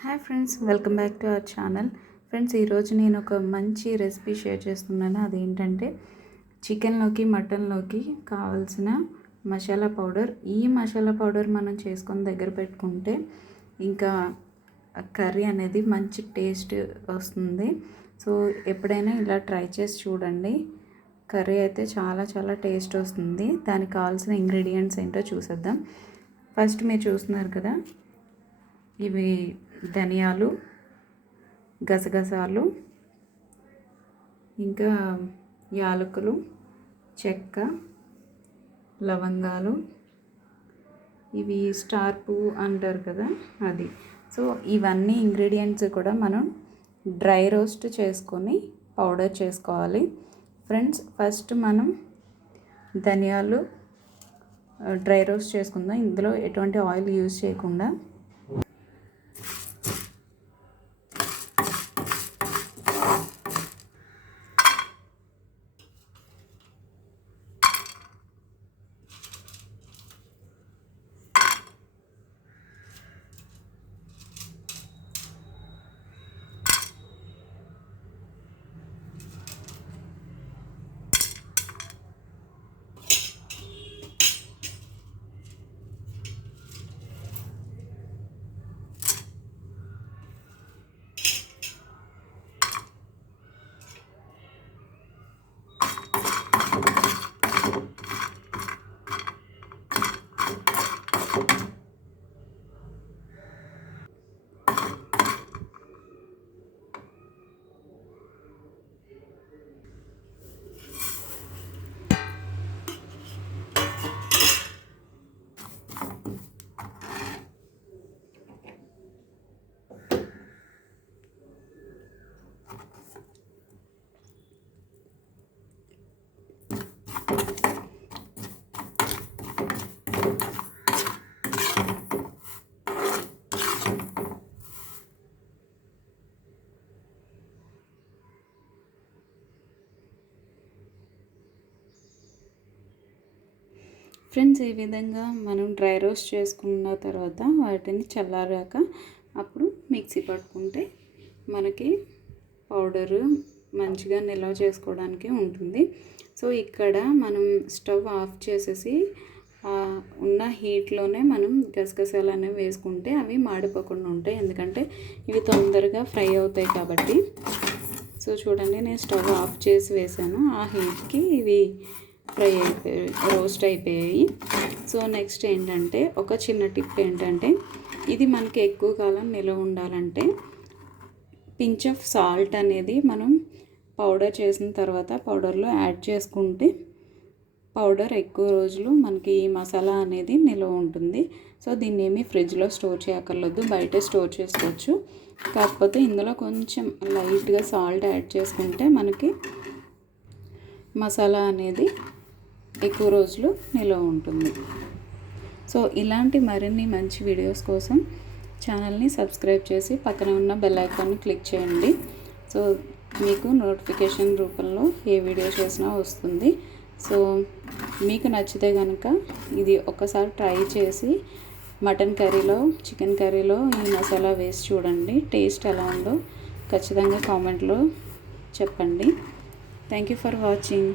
Hi friends, welcome back to our channel. Friends, ఈరోజు నేను ఒక మంచి రెసిపీ షేర్ చేస్తున్నాను. అదేంటంటే చికెన్లోకి మటన్లోకి కావాల్సిన మసాలా పౌడర్. ఈ మసాలా పౌడర్ మనం చేసుకొని దగ్గర పెట్టుకుంటే ఇంకా కర్రీ అనేది మంచి టేస్ట్ వస్తుంది. సో ఎప్పుడైనా ఇలా ట్రై చేసి చూడండి. కర్రీ అయితే చాలా చాలా టేస్ట్ వస్తుంది. దానికి కావాల్సిన ఇంగ్రీడియంట్స్ ఏంటో చూసేద్దాం. ఫస్ట్ మీరు చూస్తున్నారు కదా, ఇవి ధనియాలు, గసగసాలు, ఇంకా యాలకులు, చెక్క, లవంగాలు, ఇవి స్టార్ పువ్వు అంటారు కదా అది. సో ఇవన్నీ ఇంగ్రీడియంట్స్ కూడా మనం డ్రై రోస్ట్ చేసుకొని పౌడర్ చేసుకోవాలి. ఫ్రెండ్స్, ఫస్ట్ మనం ధనియాలు డ్రై రోస్ట్ చేసుకుందాం. ఇందులో ఎటువంటి ఆయిల్ యూజ్ చేయకుండా. ఫ్రెండ్స్, ఈ విధంగా మనం డ్రై రోస్ట్ చేసుకున్న తర్వాత వాటిని చల్లారాక అప్పుడు మిక్సీ పట్టుకుంటే మనకి పౌడరు మంచిగా నిల్వ చేసుకోవడానికి ఉంటుంది. సో ఇక్కడ మనం స్టవ్ ఆఫ్ చేసేసి ఉన్న హీట్లోనే మనం గసగసాలు అనేవి వేసుకుంటే అవి మాడిపోకుండా ఉంటాయి. ఎందుకంటే ఇవి తొందరగా ఫ్రై అవుతాయి కాబట్టి. సో చూడండి, నేను స్టవ్ ఆఫ్ చేసి వేసాను. ఆ హీట్కి ఇవి ఫ్రై అయిపోయాయి, రోస్ట్ అయిపోయాయి. సో నెక్స్ట్ ఏంటంటే, ఒక చిన్న టిప్ ఏంటంటే, ఇది మనకి ఎక్కువ కాలం నిల్వ ఉండాలంటే పించ్ ఆఫ్ సాల్ట్ అనేది మనం పౌడర్ చేసిన తర్వాత పౌడర్లో యాడ్ చేసుకుంటే పౌడర్ ఎక్కువ రోజులు మనకి ఈ మసాలా అనేది నిల్వ ఉంటుంది. సో దీన్ని ఏమి ఫ్రిడ్జ్లో స్టోర్ చేయక్కర్లేదు, బయటే స్టోర్ చేసుకోవచ్చు. కాకపోతే ఇందులో కొంచెం లైట్గా సాల్ట్ యాడ్ చేసుకుంటే మనకి మసాలా అనేది ఎక్కువ రోజులు నిల్వ ఉంటుంది. సో ఇలాంటి మరిన్ని మంచి వీడియోస్ కోసం ఛానల్ని సబ్స్క్రైబ్ చేసి పక్కన ఉన్న బెల్ ఐకాన్ని క్లిక్ చేయండి. సో మీకు నోటిఫికేషన్ రూపంలో ఏ వీడియో చేసినా వస్తుంది. సో మీకు నచ్చితే కనుక ఇది ఒక్కసారి ట్రై చేసి మటన్ కర్రీలో, చికెన్ కర్రీలో ఈ మసాలా వేసి చూడండి. టేస్ట్ ఎలా ఉందో ఖచ్చితంగా కామెంట్లో చెప్పండి. Thank you for watching.